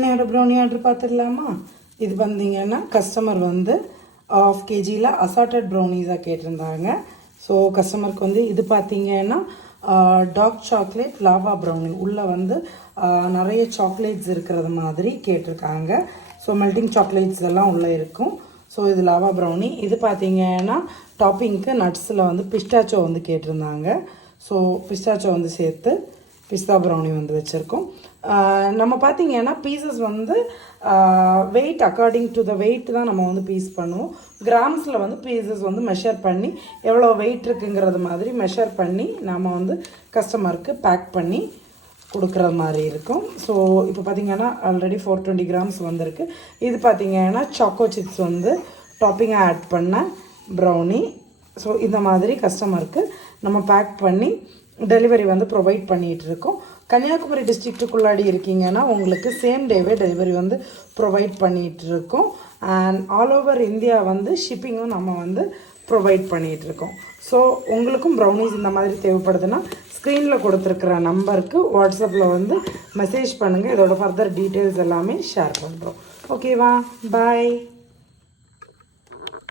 இன்னொரு brownie order பார்த்துடலாமா? இது வந்தீங்கன்னா கஸ்டமர் வந்து 1/2 kgல அசார்டட் ப்ரௌனிஸாக கேட்டிருந்தாங்க. ஸோ கஸ்டமருக்கு வந்து இது பார்த்தீங்கன்னா டார்க் சாக்லேட் லாவா ப்ரௌனி உள்ளே வந்து நிறைய சாக்லேட்ஸ் இருக்கிறது மாதிரி கேட்டிருக்காங்க. ஸோ மெல்டிங் சாக்லேட்ஸ் எல்லாம் உள்ளே இருக்கும். ஸோ இது லாவா ப்ரௌனி. இது பார்த்தீங்கன்னா டாப்பிங்க்கு நட்ஸில் வந்து பிஸ்டாச்சோ வந்து கேட்டிருந்தாங்க. ஸோ பிஸ்டாச்சோ வந்து சேர்த்து பிஸ்தா ப்ரௌனி வந்து வச்சுருக்கோம். நம்ம பார்த்திங்கன்னா பீசஸ் வந்து weight according to the weight தான் நம்ம வந்து பீஸ் பண்ணுவோம். கிராம்ஸில் வந்து பீசஸ் வந்து மெஷர் பண்ணி எவ்வளோ வெயிட் இருக்குங்கிறது மாதிரி மெஷர் பண்ணி நம்ம வந்து கஸ்டமருக்கு பேக் பண்ணி கொடுக்குற மாதிரி இருக்கும். ஸோ இப்போ பார்த்திங்கன்னா ஆல்ரெடி 420 கிராம்ஸ் வந்திருக்கு. இது பார்த்திங்கன்னா சாக்கோ சிப்ஸ் வந்து டாப்பிங்காக ஆட் பண்ண ப்ரௌனி. ஸோ இந்த மாதிரி கஸ்டமருக்கு நம்ம பேக் பண்ணி டெலிவரி வந்து ப்ரொவைட் பண்ணிகிட்ருக்கோம். கன்னியாகுமரி டிஸ்ட்ரிக்ட்டுக்குள்ளாடி இருக்கீங்கன்னா உங்களுக்கு சேம் டேவே டெலிவரி வந்து ப்ரொவைட் பண்ணிகிட்ருக்கோம். அண்ட் ஆல் ஓவர் இந்தியா வந்து ஷிப்பிங்கும் நம்ம வந்து ப்ரொவைட் பண்ணிகிட்ருக்கோம். ஸோ உங்களுக்கும் ப்ரௌனிஸ் இந்த மாதிரி தேவைப்படுதுன்னா ஸ்க்ரீனில் கொடுத்துருக்குற நம்பருக்கு வாட்ஸ்அப்பில் வந்து மெசேஜ் பண்ணுங்கள். இதோட ஃபர்தர் டீட்டெயில்ஸ் எல்லாமே ஷேர் பண்ணுறோம். ஓகேவா? பாய்.